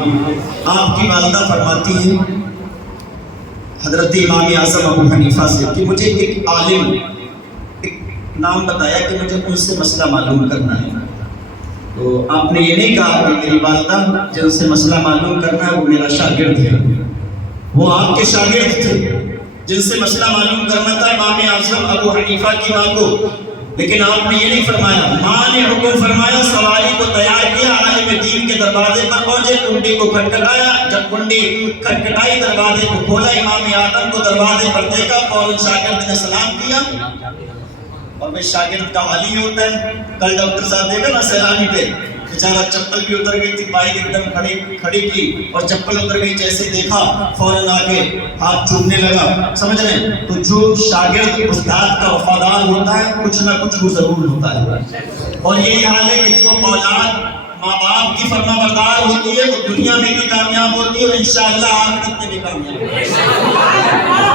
آپ کی والدہ فرماتی ہیں حضرت امام اعظم ابو حنیفہ سے کہ مجھے ایک عالم ایک نام بتایا کہ مجھے ان سے مسئلہ معلوم کرنا ہے. تو آپ نے یہ نہیں کہا کہ میری والدہ جن سے مسئلہ معلوم کرنا ہے وہ میرا شاگرد ہے. وہ آپ کے شاگرد تھے جن سے مسئلہ معلوم کرنا تھا امام اعظم ابو حنیفہ کی ماں کو. لیکن آپ نے یہ نہیں فرمایا. ماں نے حکم فرمایا، سواری کو تیار کیا، عالم دین کے دروازے پر پہنچے، کنڈی کو کھٹکھٹایا. جب کنڈی کھٹکھٹائی، دروازے کو کھولا، امام اعظم کو دروازے پر دیکھا، فوراً شاگرد نے سلام کیا. اور میں شاگرد کا حال ہی ہوتا ہے. کل ڈاکٹر صاحب دیکھا نا سیلانی پہ بیچارہ چپل بھی اتر گئی تھی، بائک ایک دم کھڑی کی اور چپل اتر گئی، جیسے دیکھا فوراً آگے ہاتھ چومنے لگا. سمجھ رہے ہیں؟ تو جو شاگرد استاد کا وفادار ہوتا ہے کچھ نہ کچھ وہ ضرور ہوتا ہے. اور یہی حال ہے کہ جو اولاد ماں باپ کی فرما بردار ہوتی ہے وہ دنیا میں بھی کامیاب ہوتی ہے اور انشاءاللہ آخرت میں بھی کامیاب ہوتی ہے.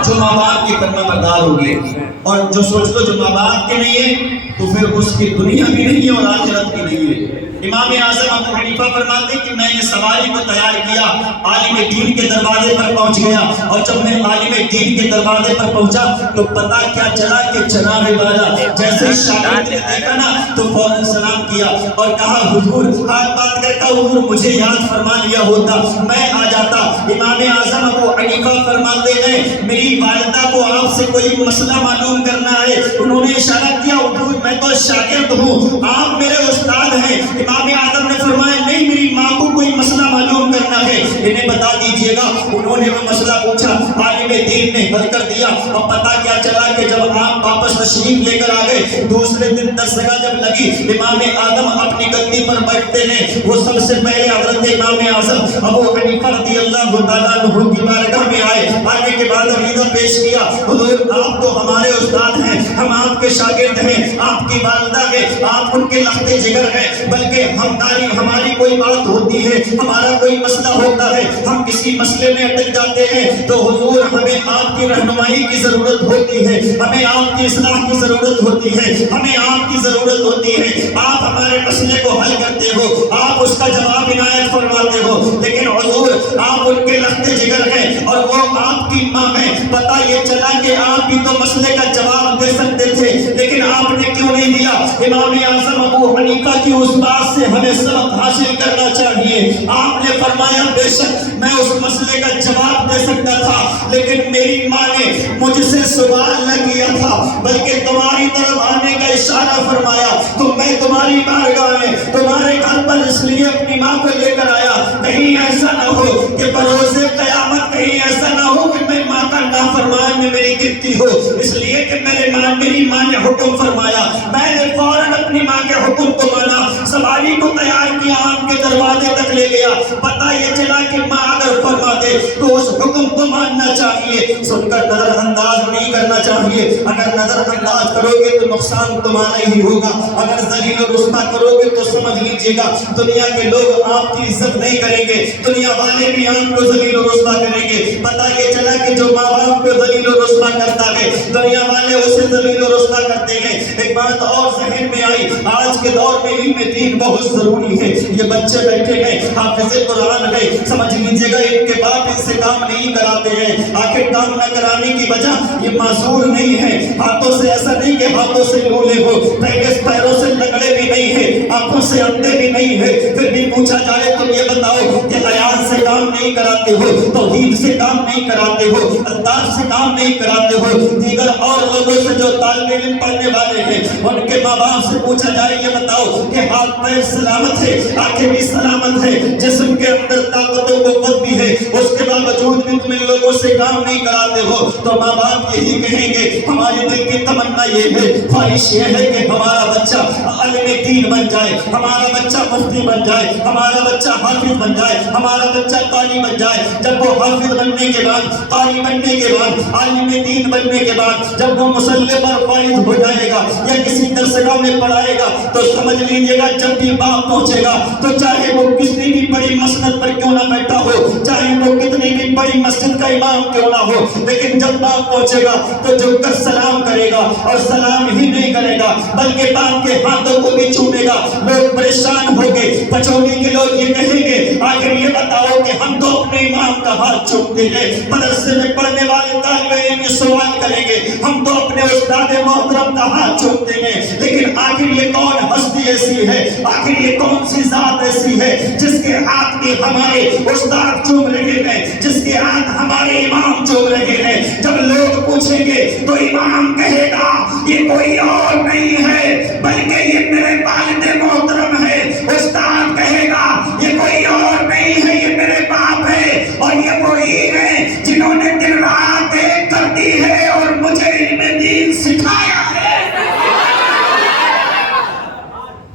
جو ماں باپ کی فرما بردار ہوگی، اور جو سوچ لو جو ماں باپ کے نہیں ہے تو پھر اس کی دنیا بھی نہیں ہے اور آخرت بھی نہیں ہے. امام اعظم ابو حنیفہ فرماتے ہیں کہ میں نے سواری کو تیار کیا، عالم دین کے دروازے پر پہنچ گیا. اور جب میں عالم دین کے دروازے پر پہنچا تو پتہ کیا چلا کہ جناب والا جیسے شاگرد نے دیکھا نا تو فوراً سلام کیا اور کہا حضور، ہاتھ بات کر کہا حضور مجھے یاد فرما لیا ہوتا میں آ جاتا. امام اعظم ابو حنیفہ فرماتے ہیں میری والدہ کو آپ سے کوئی مسئلہ معلوم کرنا ہے. انہوں نے اشارہ کیا حضور میں تو شاگرد ہوں، آپ میرے استاد ہیں. امام اعظم نے فرمایا نہیں، میری ماں کو کوئی مسئلہ معلوم کرنا ہے، انہیں بتا دیجئے گا. انہوں نے وہ مسئلہ پوچھا، عالم دین نے حل کر دیا. اور پتہ کیا چلا کہ جب آپ واپس تشریف لے کر آ گئے، دوسرے دن 10 جگہ جب لگی، امام اعظم اپنی گدی پر بیٹھتے ہیں. وہ سب سے پہلے حضرت امام اعظم ابو حنیفہ رضی اللہ تعالیٰ عنہ کی بارگاہ میں آئے. آنے کے بعد عقیدہ پیش کیا، حضور آپ تو ہمارے استاد ہیں، ہم آپ کے شاگرد ہیں، آپ کی والدہ ہیں، آپ ان کے لختے جگر ہیں. بلکہ ہماری کوئی بات ہوتی ہے، ہمارا کوئی مسئلہ ہوتا ہے، ہم کسی مسئلے میں اٹک جاتے ہیں تو حضور ہمیں آپ کی رہنمائی کی ضرورت ہوتی ہے، ہمیں آپ کی اصلاح کی ضرورت ہوتی ہے، ہمیں آپ کی ضرورت ہوتی ہے. آپ ہمارے مسئلے کو حل کرتے ہو، آپ اس کا جواب عنایت فرماتے ہو. لیکن حضور آپ ان کے لختے جگر ہیں اور وہ آپ کی ماں ہے. پتہ یہ چلا کہ آپ بھی تو مسئلے کا جواب دے سکتے تھے لیکن آپ نے کیوں نہیں دیا. امام اعظم ابو حنیفہ کی اس بات سے ہمیں سبق حاصل کرنا چاہیے. آپ نے فرمایا بے شک میں اس مسئلے کا جواب دے سکتا تھا لیکن میری ماں نے مجھ سے سوال نہ کیا تھا بلکہ تمہاری طرف آنے کا اشارہ فرمایا. تو میں تمہاری بارگاہ میں تمہارے گھر پر اس لیے اپنی ماں کو لے کر آیا کہیں ایسا نہ ہو کہ بروز قیامت کہیں ایسا نہ ہو کہ میں ماں کا نافرمان میں میری گرتی ہو. اس لیے کہ میری ماں نے حکم فرمایا، میں نے فوراً اپنی ماں کے حکم کو مانا، سواری کو تیار کیا، آپ کے دروازے تک لے گیا. پتہ یہ چلا کہ ماں اگر فرما دے تو اس حکم کو ماننا چاہیے، سن کر نظر انداز نہیں کرنا چاہیے. اگر نظر انداز کرو گے تو نقصان تمہارا ہی ہوگا. اگر ذلیل و رسوا کرو گے تو سمجھ لیجئے گا دنیا کے لوگ آپ کی عزت نہیں کریں گے، دنیا والے بھی آپ کو ذلیل و رسوا کریں گے. پتہ یہ چلا کہ جو ماں باپ کو ذلیل و رسوا کرتا ہے دنیا والے اسے ذلیل و رسوا کرتے ہیں. ایک بات اور ذہن میں آئی، آج کے دور میں علم دین بہت ضروری ہے. یہ بچے بیٹھے ہیں حافظ قرآن ہے، سمجھ لیجئے گا ان کے باپ ان سے کام نہیں کراتے ہیں. آخر کام نہ کرانے کی وجہ یہ معذور نہیں ہے. ہاتھوں سے ایسا نہیں کہ ہاتھوں سے لولے ہو، پیروں سے لگڑے بھی نہیں ہے، آنکھوں سے اندھے بھی نہیں ہے. پھر بھی پوچھا جائے تو یہ بتاؤ کہ بیان سے کام نہیں کراتے ہو، توحید سے کام نہیں کراتے ہو، الطاف سے کام نہیں کراتے ہو. دیگر اور لوگوں سے جو طالب علم پڑھنے والے ہیں ان کے ماں باپ سے پوچھا جائے یہ بتاؤ کہ ہاتھ پیر سلامت ہے، آنکھیں بھی سلامت ہے، جسم کے اندر طاقت و قوت بھی ہے، اس کے باوجود بھی تم ان لوگوں سے کام نہیں کراتے ہو. تو ماں باپ یہی کہیں گے، ہمارے دل کی تمنا یہ ہے، خواہش یہ ہے کہ ہمارا بچہ عالم دین بن جائے، ہمارا بچہ مفتی بن جائے، ہمارا بچہ حافظ بن جائے، ہمارا بچہ قاری بن جائے. جب وہ حافظ بننے کے بعد، قاری بننے کے بعد، عالم دین بننے کے بعد جب وہ مصلی پر فائز ہو جائے گا یا کسی درسگاہ میں پڑھائے گا تو سمجھ لیجئے گا جب بھی باپ پہنچے گا تو چاہے وہ کسی بھی بڑی مسند پر کیوں نہ بیٹھا ہو، چاہے چاہے وہ کتنی بھی بڑی مسجد کا امام کیوں نہ ہو، لیکن جب باپ پہنچے گا تو جھک کر سلام کرے گا، اور سلام ہی نہیں کرے گا بلکہ باپ کے ہاتھوں کو بھی چومے گا۔ لوگ پریشان ہو گئے، پچومی کے لوگ یہ کہیں گے آخر یہ بتاؤ کہ ہم تو اپنے امام کا ہاتھ چومتے ہیں۔ مدرسے میں پڑھنے والے طالب علم یہ سوال کریں گے ہم تو اپنے استاد محترم کا ہاتھ چومتے ہیں، لیکن آخر یہ کون ہستی ایسی ہے، آخر یہ کون سی ذات ایسی ہے جس کے ہاتھ میں ہمارے استاد چوم رہے ہیں، جس کے ہاتھ ہمارے امام چوم رہے ہیں؟ جب لوگ پوچھیں گے تو امام کہے گا یہ کوئی اور نہیں ہے بلکہ یہ میرے والد محترم ہے۔ استاد کہے گا یہ کوئی اور نہیں ہے، یہ میرے باپ ہے، اور یہ وہی ہے جنہوں نے دن رات ایک کر دی ہے اور مجھے علم دین سکھایا ہے۔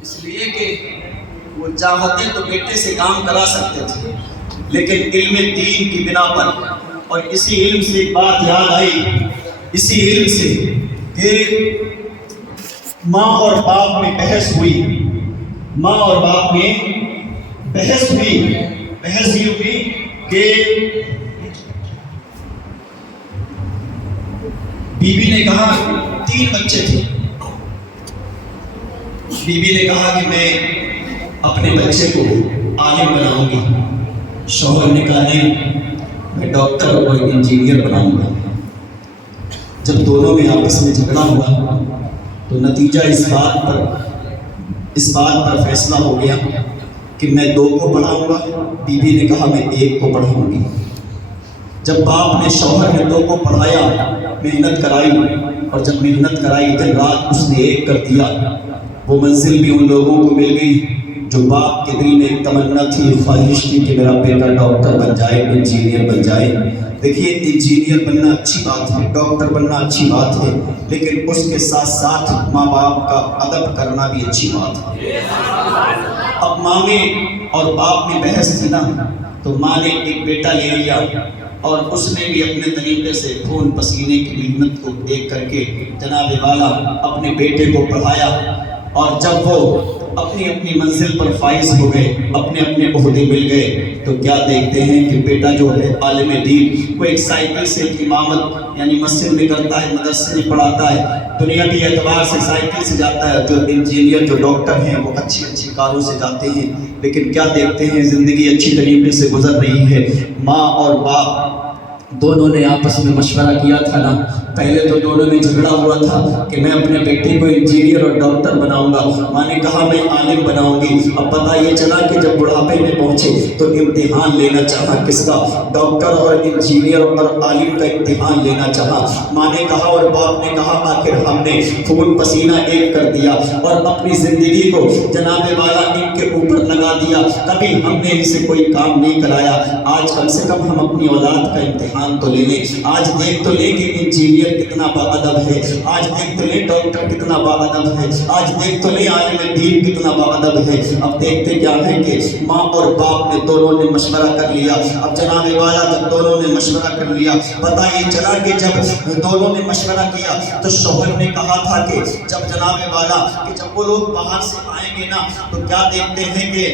اس لیے کہ وہ چاہتے تو بیٹے سے کام کرا سکتے تھے، لیکن علم دین کی بنا پر، اور اسی علم سے ایک بات یاد آئی، اسی علم سے کہ ماں اور باپ میں بحث ہوئی، ماں اور باپ میں بحث یہ ہوئی کہ بیوی نے کہا 3 بچے تھے، بیوی نے کہا کہ میں اپنے بچے کو عالم بناؤں گی، شوہر نے کہا نہیں میں ڈاکٹر اور انجینئر بناؤں گا۔ جب دونوں میں آپس میں جھگڑا ہوا تو نتیجہ اس بات پر فیصلہ ہو گیا کہ میں 2 کو پڑھاؤں گا، بیوی نے کہا میں 1 کو پڑھاؤں گی۔ جب باپ نے شوہر نے 2 کو پڑھایا، محنت کرائی، اور جب محنت کرائی دن رات اس نے 1 کر دیا، وہ منزل بھی ان لوگوں کو مل گئی جو باپ کے دل میں ایک تمنا تھی، خواہش تھی کہ میرا بیٹا ڈاکٹر بن جائے، انجینئر بن جائے۔ دیکھیے انجینئر بننا اچھی بات ہے، ڈاکٹر بننا اچھی بات ہے، لیکن اس کے ساتھ ساتھ ماں باپ کا ادب کرنا بھی اچھی بات ہے۔ اب ماں میں اور باپ میں بحث تھی نا، تو ماں نے ایک بیٹا لے لیا اور اس نے بھی اپنے طریقے سے خون پسینے کی محنت کو دیکھ کر کے جناب والا اپنے بیٹے کو پڑھایا، اور جب وہ اپنی اپنی منزل پر فائز ہو گئے، اپنے اپنے عہدے مل گئے، تو کیا دیکھتے ہیں کہ بیٹا جو ہے عالم دین، وہ ایک سائیکل سے امامت یعنی مسجد میں کرتا ہے، مدرسے میں پڑھاتا ہے، دنیا کے اعتبار سے سائیکل سے جاتا ہے۔ جو انجینئر جو ڈاکٹر ہیں وہ اچھی کاروں سے جاتے ہیں، لیکن کیا دیکھتے ہیں زندگی اچھی طریقے سے گزر رہی ہے۔ ماں اور باپ دونوں نے آپس میں مشورہ کیا تھا نا، پہلے تو دونوں میں جھگڑا ہوا تھا کہ میں اپنے بیٹے کو انجینئر اور ڈاکٹر بناؤں گا، ماں نے کہا میں عالم بناؤں گی۔ اب پتہ یہ چلا کہ جب بڑھاپے میں پہنچے تو امتحان لینا چاہا، کس کا؟ ڈاکٹر اور انجینئر اور عالم کا امتحان لینا چاہا۔ ماں نے کہا اور باپ نے کہا آخر ہم نے خون پسینہ ایک کر دیا اور اپنی زندگی کو جناب والا ان کے اوپر لگا دیا، کبھی ہم نے ان سے کوئی کام نہیں کرایا۔ آج کم سے کم ہم اپنی اولاد کا امتحان تو لے لیں، آج دیکھ تو لیں کہ انجینئر کتنا با ادب ہے، آج دیکھ تو لیں ڈاکٹر کتنا با ادب ہے، آج دیکھ تو لیں عالم دین کتنا با ادب ہے۔ اب دیکھتے کیا ہے کہ ماں اور باپ نے دونوں نے مشورہ کر لیا۔ اب جناب والا جب دونوں نے مشورہ کر لیا، پتہ یہ چلا کہ جب دونوں نے مشورہ کیا تو شوہر نے کہا تھا کہ جب جناب والا کہ جب وہ لوگ باہر سے آئیں گے نا تو کیا دیکھتے ہیں کہ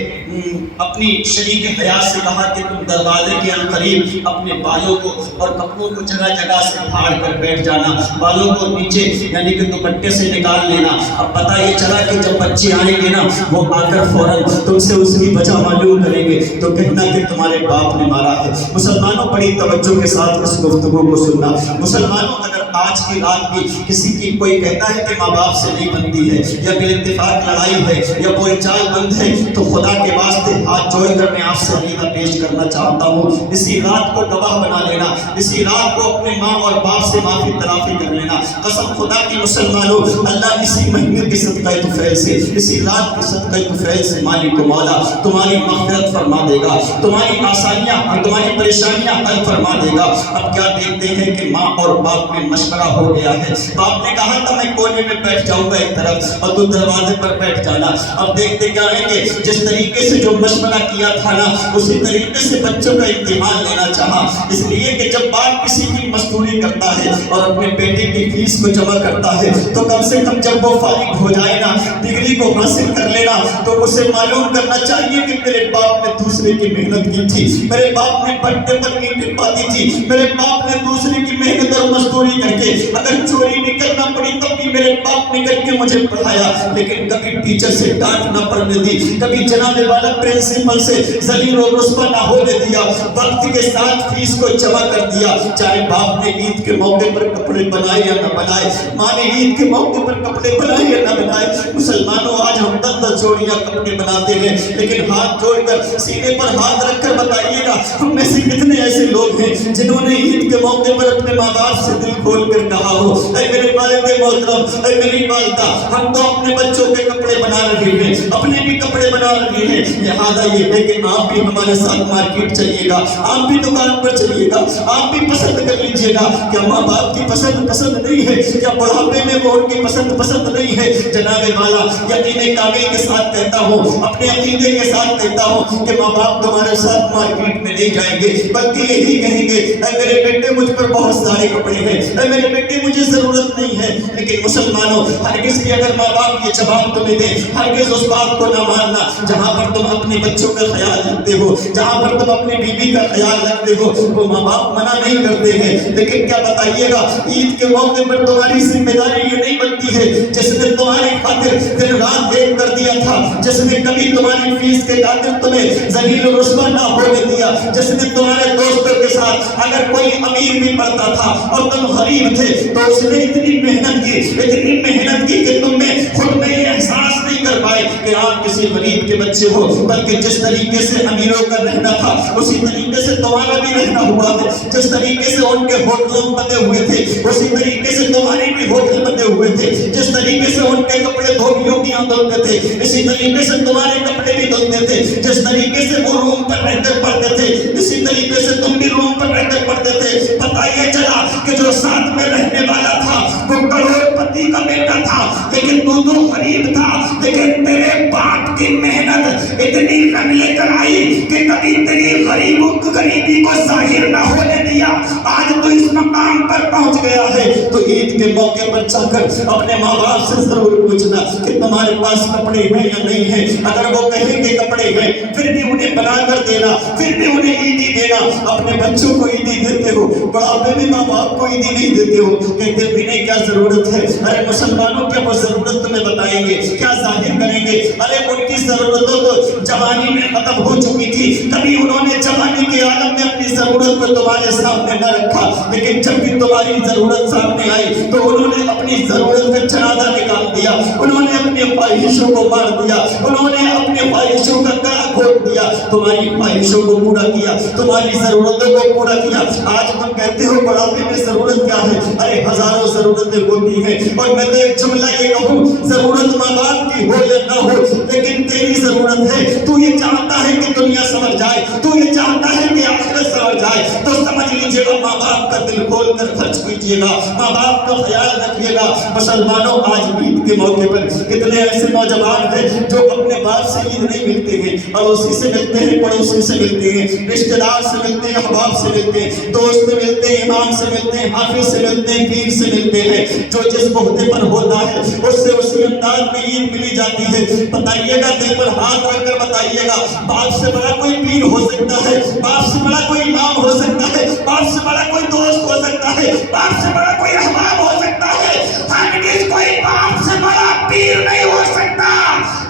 اپنی شریک حیات سے کہا کہ تم دروازے کے قریب اپنے بالوں کو اور کپڑوں کو جگہ جگہ سے پھاڑ کر بیٹھ جانا، بالوں کو نیچے یعنی کہ دوپٹے سے نکال لینا۔ اب پتہ یہ چلا کہ جب بچے آئیں گے نا وہ آ کر فوراً تم سے اس کی وجہ معلوم کریں گے تو کہنا کہ تمہارے باپ نے مارا ہے۔ مسلمانوں بڑی توجہ کے ساتھ اس گفتگو کو سننا۔ مسلمانوں اگر آج کی رات بھی کسی کی کوئی کہتا ہے کہ ماں باپ سے نہیں بنتی ہے یا بال اتفاق لڑائی ہے یا کوئی چال بند ہے تو خدا کے واسطے ہاتھ جوڑ کر میں آپ سے عقیدہ پیش کرنا چاہتا ہوں، اسی رات کو گواہ بنا لینا، اسی رات کو اپنے ماں اور باپ سے معافی تلافی کر لینا۔ قسم خدا کی مسلمانوں، اللہ اسی مہینے کے صدقہ طفیل سے، اسی رات کے صدقہ طفیل سے مالک و مولا تمہاری مغفرت فرما دے گا، تمہاری آسانیاں اور تمہاری پریشانیاں حل فرما دے گا۔ اب کیا دیکھتے ہیں کہ ماں اور باپ میں مشورہ ہو گیا ہے. باپ نے کہا تھا میں کونے میں بیٹھ جاؤں گا ایک طرف اور تو دروازے پر بیٹھ جانا. اب دیکھتے کیا ہے کہ جس طریقے سے جو مشورہ کیا تھا نا اسی طریقے سے بچوں کا امتحان لینا چاہا. اس لیے کہ جب باپ کسی کی مزدوری کرتا ہے اور اپنے بیٹے کی فیس کو جمع کرتا ہے تو کم سے کم جب وہ فارغ ہو جائے نا, ڈگری کو حاصل کر لینا, تو اسے معلوم کرنا چاہیے کہ میرے باپ نے دوسرے کی محنت کی تھی, میرے باپ نے پٹے پر اینٹیں پاتی تھی, میرے باپ نے دوسرے کی محنت اور مزدوری کر کے اگر چوری بھی کرنا پڑی تب بھی میرے باپ نے کر کے مجھے پڑھایا. لیکن کبھی ٹیچر سے ڈانٹ نہ پڑنے دی, کبھی جناب والا پرنسپل سے ذلیل و رسوا نہ ہونے دیا, وقت کے ساتھ فیس کو جمع کر دیا. چاہے باپ نے عید کے موقع پر کپڑے بنائے یا نہ بنائے, ماں نے عید کے موقع پر کپڑے بنائے یا نہ بنائے. مسلمانوں آج ہم 10 جوڑیاں کپڑے بناتے ہیں, لیکن ہاتھ جوڑ کر سینے پر ہاتھ رکھ کر بتائیے گا ہم میں سے کتنے ایسے لوگ ہیں جنہوں نے عید کے موقع پر اپنے ماں باپ سے دل کھول کر کہا ہو اے میرے والد محترم, اے میری والدہ, ہم تو اپنے بچوں کے کپڑے بنا رہے ہیں, اپنے بھی کپڑے بنا رہے ہیں. لہٰذا یہ ہے کہ آپ بھی ہمارے ساتھ مارکیٹ چلیے گا, آپ بھی دکان پر چلیے گا, آپ بھی پسند کر لیجئے گا. کیا ماں باپ کی پسند نہیں ہے؟ کیا بڑھاپے میں وہ ان کی پسند نہیں ہے؟ جناب والا یقین کامل کے ساتھ کہتا ہوں, اپنے عقیدے کے ساتھ کہتا ہوں کہ ماں باپ تمہارے ساتھ مارکیٹ میں نہیں جائیں گے, بلکہ یہی کہیں گے اے میرے بیٹے مجھ پر بہت سارے کپڑے ہیں, اے میرے بیٹے مجھے ضرورت نہیں ہے. لیکن مسلمانوں ہرگز بھی اگر ماں باپ یہ جواب تمہیں دیں ہرگز اس بات کو نہ ماننا. جہاں پر تم اپنے بچوں کا خیال رکھتے ہو, جہاں پر تم اپنی بیوی کا خیال رکھتے ہو, وہ ماں باپ منع نہیں کرتے ہیں. لیکن کیا بتائیے گا عید کے موقع پر تمہاری ذمہ داری یہ نہیں بنتی ہے جس نے تمہاری خاطر دن رات ایک کر دیا تھا, جس نے کبھی تمہاری فیس کے خاطر تمہیں ذلیل و رسوا نہ ہونے دیا, جس نے تمہارے دوستوں کے ساتھ اگر کوئی امیر بھی پڑھتا تھا اور تم غریب تھے تو اس نے اتنی محنت کی کہ تم میں خود میں یہ احساس نہیں کر پائے کہ آپ کسی غریب کے بچے ہو, بلکہ جس طریقے سے امیروں کا رہنا تھا اسی طریقے سے تمہارا بھی رہنا ہوا ہے. جس طریقے سے ان کے ہوٹل بندے ہوئے تھے اسی طریقے سے تمہارے بھی ہوٹل بندے ہوئے تھے. جس طریقے سے ان کے کپڑے دھوبیوں کی دھلتے تھے اسی طریقے سے تمہارے کپڑے بھی دھلتے تھے. جس طریقے سے وہ روم پر رہ کر پڑھتے تھے اسی طریقے سے تم بھی روم پر رہ کر پڑھتے تھے. پتہ یہ چلا کہ جو ساتھ میں رہنے والا تھا وہ کروڑ پتی کا بیٹا تھا, لیکن تو غریب تھا. لیکن تیرے باپ کی محنت اتنی رنگ لے کر آئی کہ کبھی تیری غریبی کو ظاہر نہ ہونے دیا. آج تو اس مقام پر پہنچ گیا ہے تو عید کے موقع پر جا کر اپنے ماں باپ سے ضرور پوچھنا کہ تمہارے پاس کپڑے ہیں یا نہیں ہیں. اگر وہ کہیں کہ کپڑے ہیں پھر بھی انہیں بنا کر دینا, پھر بھی انہیں عیدی دینا. اپنے بچوں کو عیدی دیتے ہو, بڑھاپے میں ماں باپ کو عیدی نہیں دیتے ہو, کہتے انہیں کیا ضرورت ہے. ارے مسلمانوں کیا وہ ضرورت تمہیں بتائیں گے, کیا ظاہر کریں گے؟ ارے ان کی ضرورتوں تو جوانی میں ختم ہو چکی تھی, کبھی انہوں نے جوانی کے عالم میں اپنی ضرورت کو تمہارے سامنے نہ رکھا, لیکن جب بھی تمہاری ضرورت سامنے آئی تو انہوں نے اپنی ضرورت کا جنازہ نکال دیا, انہوں نے اپنی خواہشوں کو مار دیا, انہوں نے اپنی خواہشوں کا گلا گھونٹ دیا. تمہاری خواہشوں کو پورا کیا, تمہاری ضرورتوں کو پورا کیا. آج تم کہتے ہو بڑھاپے میں ضرورت کیا ہے؟ ارے ہزاروں ضرورتیں ہوتی ہیں, اور میں تو ایک جملہ یہ کہوں ضرورت ماں باپ کی ہو یا نہ ہو لیکن تیری ضرورت ہے. تو یہ چاہتا ہے کہ دنیا سمجھ جائے, تو یہ چاہتا ہے کہ آخرت سمجھ جائے, تو سمجھ لیجئے گا ماں باپ کا دل کھول کر خرچ کیجئے گا, ماں باپ کا خیال رکھیے گا. مسلمانوں آج عید کے موقع پر کتنے ایسے نوجوان ہیں جو اپنے باپ سے عید نہیں ملتے ہیں, پڑوسی سے ملتے ہیں, پڑوسی سے ملتے ہیں, رشتہ دار سے ملتے ہیں, احباب سے ملتے ہیں, دوست سے ملتے ہیں, امام سے ملتے ہیں, حافظ سے ملتے ہیں, پیر سے ملتے ہیں. جو جس عہدے پر ہوتا ہے اس سے اسی انداز میں عید ملی جاتی ہے. بتائیے گا, دل پر ہاتھ رکھ کر بتائیے گا, باپ سے بڑا کوئی پیر ہو سکتا ہے, باپ سے بڑا کوئی امام ہو سکتا ہے, باپ سے بڑا کوئی دوست ہو سکتا ہے, باپ سے بڑا کوئی احباب ہو سکتا ہے, ہرگز کوئی باپ سے بڑا پیر نہیں ہو سکتا.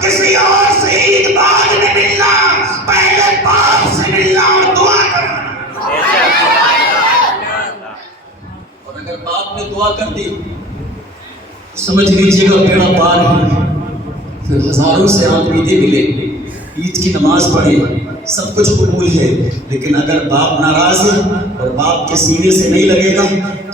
کسی اور سے عید بعد میں ملنا, پہلے باپ سے ملنا اور دعا کرنا. اور اگر باپ نے دعا کر دی سمجھ لیجیے گا بیڑا پار ہے. پھر ہزاروں سے آپ عیدیں ملے, عید کی نماز پڑھے, سب کچھ قبول ہے, لیکن اگر باپ ناراض ہے اور باپ کے سینے سے نہیں لگے گا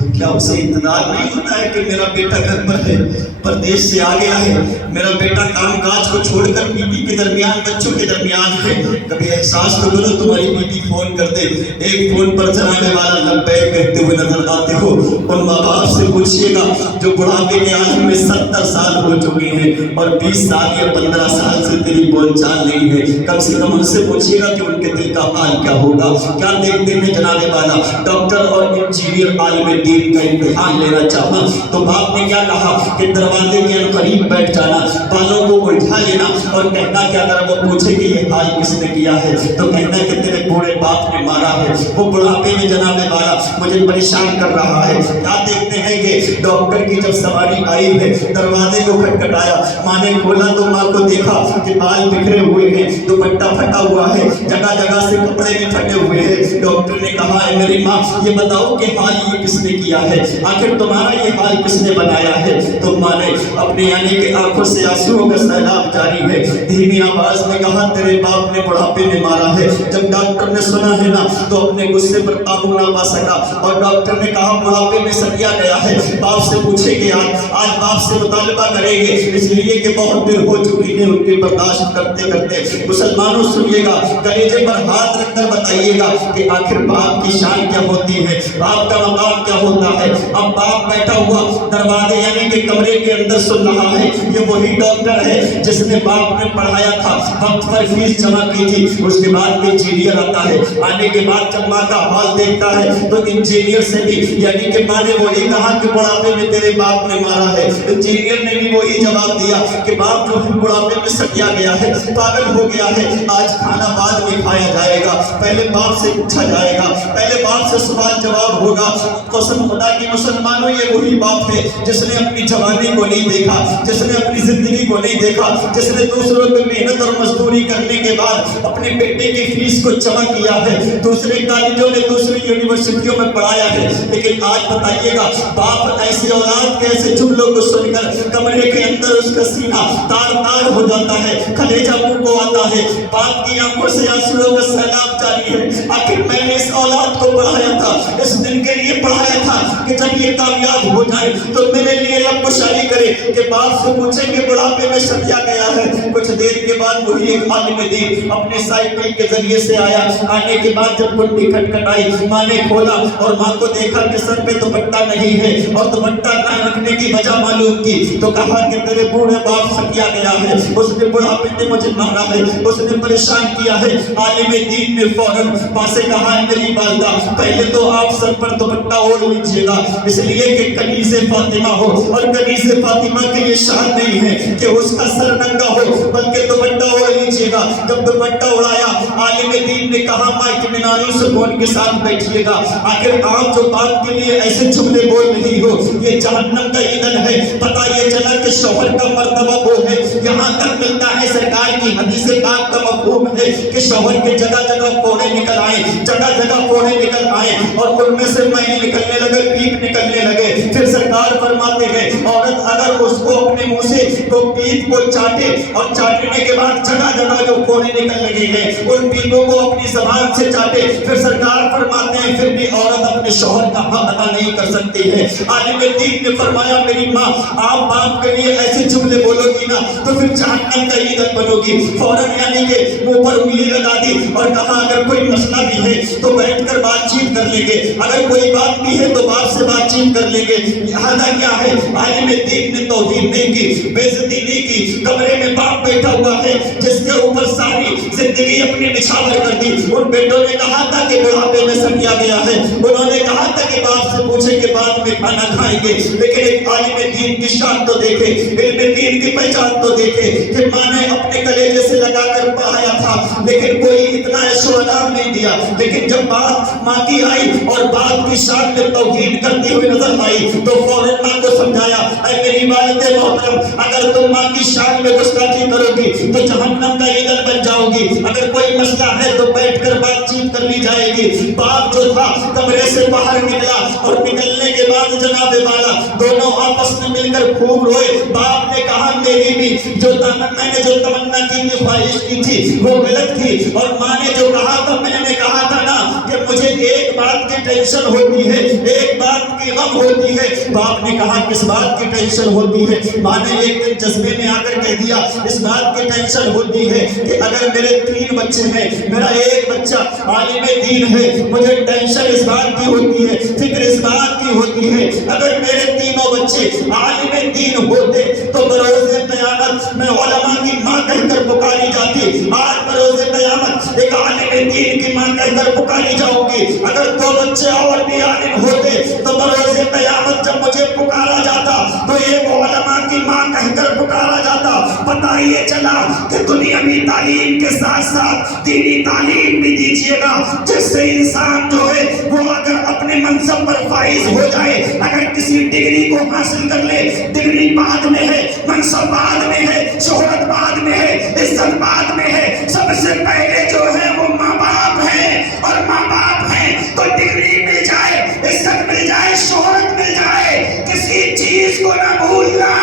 تو کیا اسے انتظار نہیں ہوتا ہے کہ میرا بیٹا گھر پر ہے، پردیش سے آ گیا ہے، میرا بیٹا کام کاج کو چھوڑ کر بیوی کے درمیان، بچوں کے درمیان ہے؟ کبھی احساس تو کرو، تمہاری بیوی فون کر دے، ایک فون پر جناب والا لبیک کہتے ہوئے نظر آتے ہو۔ ان ماں باپ سے پوچھئے گا جو بڑھاپے کے عالم میں 70 سال ہو چکے ہیں اور 20 سال یا 15 سال سے تیری بول چال نہیں ہے، کم سے کم ان سے پوچھئے گا کہ ان کے دل کا حال کیا ہوگا۔ کیا دیکھتے ہیں جناب والا، ڈاکٹر اور انجینئر عالم دین کا امتحان لینا چاہا تو باپ نے کیا کہا کہ دروازے کے قریب بیٹھ جانا، بالوں کو الجھا لینا اور کہنا کہ اگر وہ پوچھے کہ یہ حال کس نے کیا ہے تو کہنا کہ تیرے بوڑھے باپ نے مارا ہے، وہ بڑھاپے میں جناب والا مجھے پریشان کر رہا ہے۔ کیا دیکھتے ہیں کہ ڈاکٹر کی جب سواری آئی ہے، دروازے کو کھٹکھٹایا، ماں نے کھولا تو ماں کو دیکھا کہ بال بکھرے ہوئے ہیں، دوپٹہ پھٹا ہوا ہے، جگہ جگہ سے کپڑے بھی پھٹے ہوئے ہیں۔ ڈاکٹر نے کہا ہے میری ماں یہ بتاؤ کہ حال یہ کس نے کیا ہے، آخر تمہارا یہ حال کس نے بنایا ہے؟ تو ماں نے اپنے یعنی کہ آنکھوں سے آنسوؤں کا سیلاب جاری ہے، دھیمی آواز میں کہا تیرے باپ نے بڑھاپے میں مارا ہے۔ جب ڈاکٹر نے سنا ہے نا تو اپنے غصے پر قابو نہ پا سکا اور ڈاکٹر نے کہا بڑھاپے میں سڑیا گیا ہے، باپ سے پوچھیں گے، آج باپ سے مطالبہ کریں گے، اس لیے کہ بہت دیر ہو چکی ہے ان کی برداشت کرتے کرتے۔ مسلمانوں سنیے گا، کلیجے پر ہاتھ رکھ کر بتائیے گا کہ آخر باپ کی شان کیا ہوتی ہے، باپ کا مقام کیا ہوتا ہے۔ اب باپ بیٹھا ہوا دروازے یعنی کہ کمرے کے اندر سن رہا ہے، یہ وہی ڈاکٹر ہے جس نے باپ نے پڑھایا تھا، وقت پر فیس جمع کی تھی۔ اس کے بعد انجینئر آتا ہے، آنے کے بعد جب ماں کا حال دیکھتا ہے تو انجینئر سے بھی یعنی کہ ماں نے وہی کہا کہ بڑھاپے میں تیرے باپ نے مارا ہے، انجینئر نے بھی وہی جواب دیا کہ باپ جو ہے بڑھاپے میں سٹیا گیا ہے، پاگل ہو گیا ہے، آج کھانا بعد میں کھایا جائے گا، پہلے باپ سے پوچھا جائے گا، پہلے باپ سے سوال جواب ہوگا۔ قسم خدا کی مسلمانوں یہ وہی باپ ہے جس نے اپنی جوانی کو نہیں دیکھا، جس نے اپنی زندگی کو نہیں دیکھا، جس نے دوسروں کی محنت اور مزدوری کرنے کے بعد اپنے بیٹے کی فیس کو جمع کیا ہے، دوسرے کالجوں میں دوسری یونیورسٹیوں میں پڑھایا ہے۔ لیکن آج بتائیے گا باپ ایسی اولاد کے ایسے جملوں کو سن کر کمرے کے اندر اس کا سینہ تار تار ہو جاتا ہے، کلیجہ منہ کو آتا ہے، باپ کی آنکھوں سے آنسوؤں کا سیلاب جاری ہے۔ آخر میں نے اس اولاد کو پڑھایا تھا، اس دن کے لیے پڑھایا تھا کہ جب یہ کامیاب ہو جائے تو میرے لیے لب کشائی کرے کہ باپ سے پوچھیں کہ بڑھاپے میں سٹیا گیا ہے۔ کچھ دیر کے بعد وہی ایک عالم دین اپنے سائیکل کے ذریعے سے آیا، آنے کے بعد جب کنڈی کھٹکھٹائی، ماں نے کھولا اور ماں کو دیکھا کہ سر پہ دوپٹہ نہیں ہے اور دوپٹہ نہ رکھنے کی وجہ معلوم کی تو کہا کہ تیرے بوڑھے باپ سٹیا گیا ہے، اس نے بڑھاپے میں مجھے مارا ہے، اس نے پریشان کیا ہے۔ عالم دین نے فوراً ماں سے کہا میری والدہ پہلے تو آپ سر پر دوپٹہ اوڑھ لیجیے گا، اس لیے کہ کنیز فاطمہ ہو اور کنیز فاطمہ کی یہ شان نہیں ہے کہ اس کا سر ننگا ہو بلکہ دوپٹہ اوڑھ لیجیے گا۔ جب دوپٹہ اڑایا عالم دین نے کہا ماں اطمینان و سکون کے ساتھ بیٹھیے گا، آخر آپ جو باپ کے لیے ایسے جملے بول رہی ہو یہ جہنم کا ایندھن ہے۔ پتہ یہ چلا کہ شوہر کا مرتبہ وہ ہے، یہاں تک ملتا ہے سرکار کی حدیث پاک کا مفہوم ہے کہ شوہر کے جگہ جگہ کوڑے نکل آئے، جگہ جگہ کوڑے نکل آئے اور ان میں سے مہی نکلنے لگے، پیپ نکلنے لگے۔ پھر سرکار فرماتے ہیں عورت اگر اس کو اپنے منہ سے تو پیپ کو چاٹے اور چاٹنے کے بعد جگہ جگہ جو کوڑے نکل لگے ہیں ان پیپوں کو اپنی زبان سے چاٹے، پھر سرکار فرماتے ہیں پھر بھی عورت اپنے شوہر کا حق ادا نہیں کر سکتی ہے۔ عالم دین نے فرمایا میری ماں آپ باپ کے لیے ایسے جملے بولو گی نا تو پھر جہنم کا ایندھن بنو گی۔ فوراً یعنی کہ منہ پر انگلی لگا دی اور کہا اگر کوئی مسئلہ بھی ہے تو بیٹھ کر بات چیت کر لیں گے، اگر کوئی بات بھی ہے تو باپ سے بات چیت کر لیں گے۔ لہٰذا کیا ہے عالم دین نے توہین نہیں کی، بے عزتی نہیں کی، کمرے میں باپ بیٹھا ہوا ہے جس کے اوپر ساری زندگی اپنی نچھاور کر دی۔ ان بیٹوں نے کہا تھا کہ بڑھاپے میں سٹیا گیا ہے، انہوں نے کہا تھا کہ باپ سے پوچھیں کہ بعد میں کھانا کھائیں گے، لیکن ایک عالم دین کی شان تو دیکھے، علم دین کی پہچان تو دیکھے کہ ماں نے اپنے کلیجے سے لگا کر پڑھایا تھا لیکن کوئی اتنا عشق و آداب نہیں دیا۔ لیکن جب بات ماں کی آئی اور باپ کی شان میں توہین کرتی ہوئی نظر آئی تو فوراً ماں کو سمجھایا اے میری والد محترم اگر تم ماں کی شان میں گستاخی کرو گی تو جہنم کا ایندھن بن جاؤ گی، اگر کوئی مسئلہ ہے تو بیٹھ کر بات چیت کر لی جائے گی۔ باپ جو تھا کمرے سے باہر نکلا اور نکلنے کے بعد جناب والا دونوں آپس میں مل کر خوب روئے۔ باپ نے کہا میری بھی میں نے جو تمنا کی خواہش کی تھی وہ غلط تھی، اور ماں نے جو کہا تھا میں نے کہا تھا نا کہ مجھے ایک بات کی ٹینشن ہوتی ہے، ایک بات کی غم ہوتی ہے۔ باپ نے کہا کس بات کی ٹینشن ہوتی ہے؟ ماں نے ایک دن جذبے میں آ کر کہہ دیا اس بات کی ٹینشن ہوتی ہے کہ اگر میرے 3 بچے ہیں، میرا ایک بچہ عالم دین ہے، مجھے ٹینشن اس بات کی ہوتی ہے، فکر اس بات کی ہوتی ہے اگر میرے 3 بچے عالم دین ہوتے تو بروز قیامت میں علماء کی ماں کہہ کر پکاری جاتی، آج بروز قیامت ایک عالم دین کی ماں کہہ کر پکاری جاؤں گی۔ اگر 2 بچے اور بھی عالم ہوتے تو بروز قیامت جب مجھے پکارا جاتا تو ایک علماء کی ماں کہہ کر پکارا جاتا۔ پتہ یہ چلا کہ دنیاوی تعلیم کے ساتھ ساتھ دینی تعلیم بھی دیجیے گا، جس سے انسان جو ہے وہ اگر اپنے منصب پر فائز ہو جائے، اگر کسی ڈگری کو حاصل کر لے، ڈگری بعد میں ہے، منصب بعد میں ہے، شہرت بعد میں ہے، عزت بعد میں ہے، سب سے پہلے جو ہے وہ ماں باپ ہے، اور ماں باپ ہیں تو ڈگری مل جائے، عزت مل جائے، شہرت مل جائے، کسی چیز کو نہ بھولنا،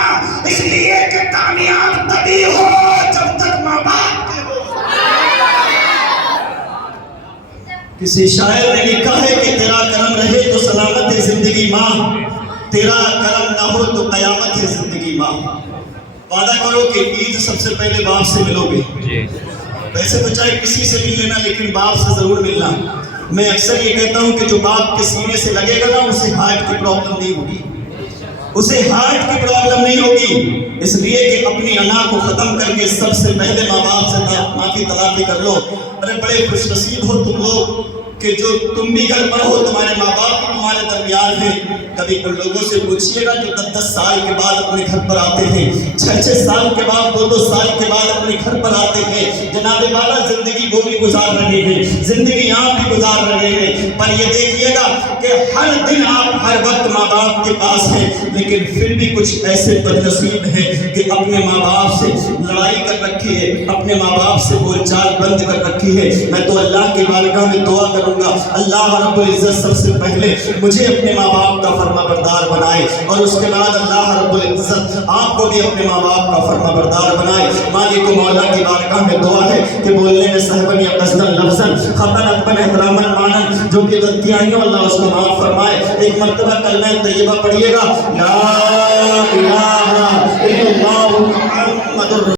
اس لیے کہ کامیاب تبھی ہو جب تک ماں باپ کے ہو۔ کسی شاعر نے لکھا ہے کہ تیرا کرم رہے تو سلامت ہے زندگی ماں، تیرا کرم نہ ہو تو قیامت ہے زندگی ماں۔ وعدہ کرو کہ عید سب سے پہلے باپ سے ملو گے، ویسے تو چاہے کسی سے مل لینا لیکن باپ سے ضرور ملنا۔ میں اکثر یہ کہتا ہوں کہ جو باپ کے سینے سے لگے گا نا اسے ہارٹ کی پرابلم نہیں ہوگی، اسے ہارٹ کی پرابلم نہیں ہوگی، اس لیے کہ اپنی انا کو ختم کر کے سب سے پہلے ماں باپ سے معافی تلافی کر لو۔ ارے بڑے خوش نصیب ہو تم لوگ کہ جو تم بھی گھر پر ہو، تمہارے ماں باپ بھی تمہارے درمیان ہیں۔ کبھی ان لوگوں سے پوچھئے گا جو 10 سال کے بعد اپنے گھر پر آتے ہیں، 6 سال کے بعد، 2 سال کے بعد اپنے گھر پر آتے ہیں۔ جناب والا زندگی وہ بھی گزار رہے ہیں، زندگی آپ بھی گزار رہے ہیں، پر یہ دیکھیے گا کہ ہر دن آپ ہر وقت ماں باپ کے پاس ہیں، لیکن پھر بھی کچھ ایسے بد نصیب ہیں کہ اپنے ماں باپ سے لڑائی کر رکھی ہے، اپنے ماں باپ سے بول چال بند کر رکھی ہے۔ میں تو اللہ کی بارگاہ میں دعا کروں گا اللہ رب العزت سب سے پہلے مجھے اپنے ماں باپ کا فرما بردار بنائے، اور اس کے بعد اللہ رب العزت آپ کو بھی اپنے ماں باپ کا فرما بردار بنائے۔ مالک و مولا کی بارگاہ میں دعا ہے کہ بولنے میں صحبن یا قصدن لفظن خطن اتبن احتراما مانن جو بھی غلطیاں ہیں اللہ اس کو معاف فرمائے۔ ایک مرتبہ کلمہ طیبہ پڑھیے گا، لا الہ الا اللہ